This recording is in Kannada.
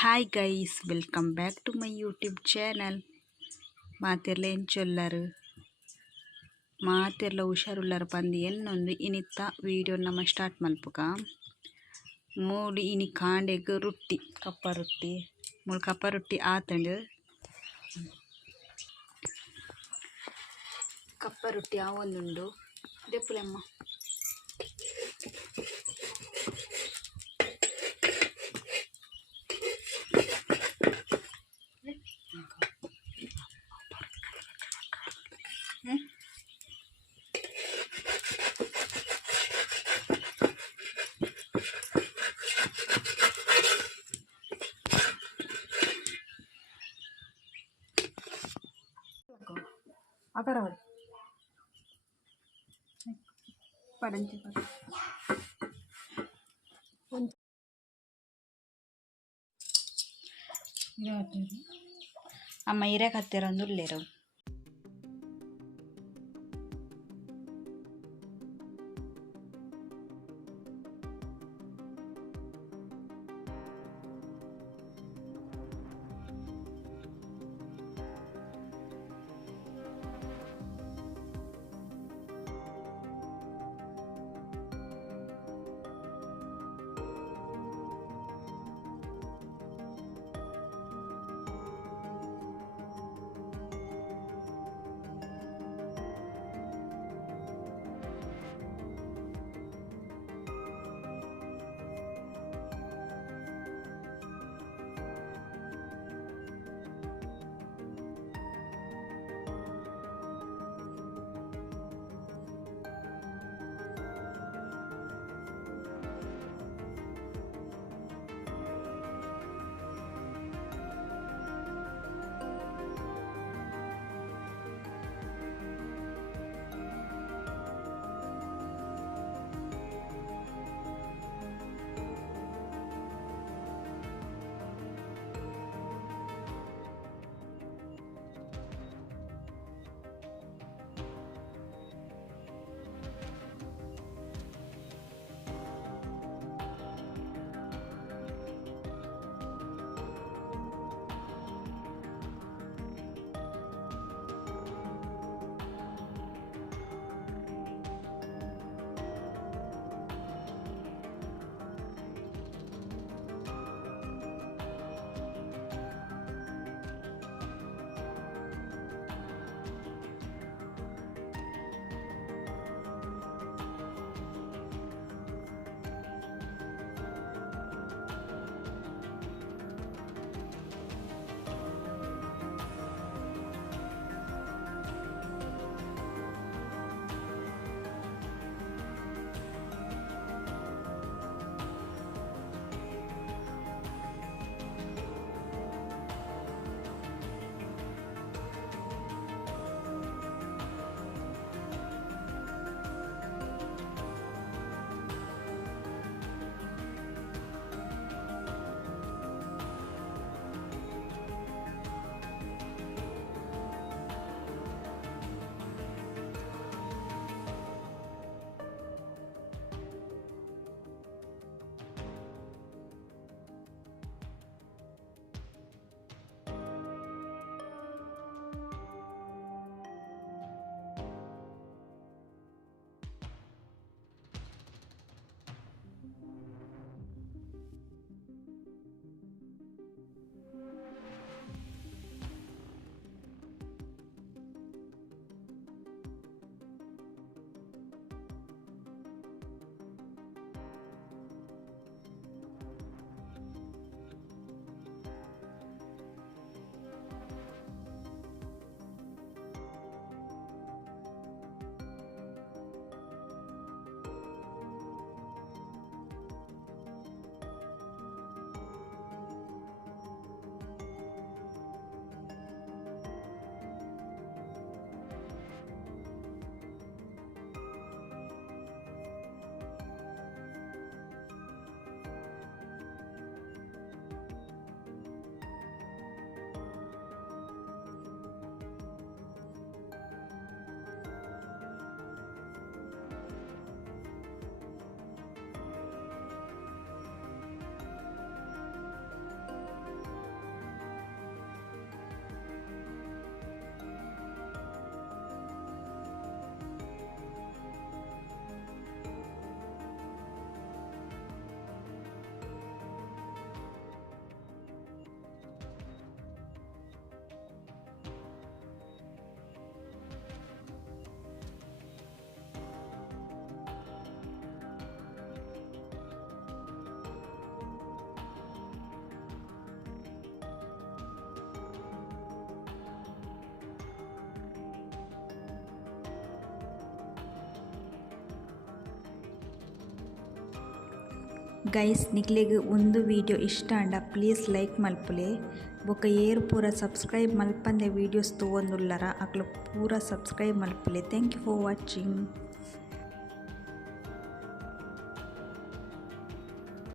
Hi guys, welcome back to my YouTube channel. ಮಾತೆರ್ಲ ಎಂಚೊಲ್ಲರು ಮಾತೆರ್ಲ ಹುಷಾರುಳ್ಳರ ಪಂದು ಎನ್ನೊಂದು ಇನಿತ್ತ ವೀಡಿಯೋ ನಮ್ಮ ಸ್ಟಾರ್ಟ್ ಮಲ್ಪುಗ ಮೂಡಿ ಇನಿ ಕಾಂಡೆಗ್ ರೊಟ್ಟಿ ಕಪ್ಪ ರೊಟ್ಟಿ ಮೂಳು ಕಪ್ಪ ರೊಟ್ಟಿ ಆತಂಡು ಕಪ್ಪ ರೊಟ್ಟಿ ಆವೊಂದುಂಡು ದೆಪ್ಪುಲೆಮ್ಮ ಅಕರ ಪಡಂಚಿ ಅಮ್ಮ ಹಿರೇ ಹತ್ತಿರ ಉಳ್ಳೇರು ಗೈಸ್ ನಿಕ್ಲೆಗ್ ಒಂದು ವಿಡಿಯೋ ಇಷ್ಟ ಅಂಡ ಪ್ಲೀಸ್ ಲೈಕ್ ಮಲ್ಪುಲೆ ಬೊಕ ಏರ್ ಪೂರ ಸಬ್ಸ್ಕ್ರೈಬ್ ಮಲ್ಪಂದೆ ವೀಡಿಯೋಸ್ ತೂವೊಂದುಲ್ಲರ ಅಕ್ಲು ಪೂರ ಸಬ್ಸ್ಕ್ರೈಬ್ ಮಲ್ಪುಲೆ. Thank you for watching.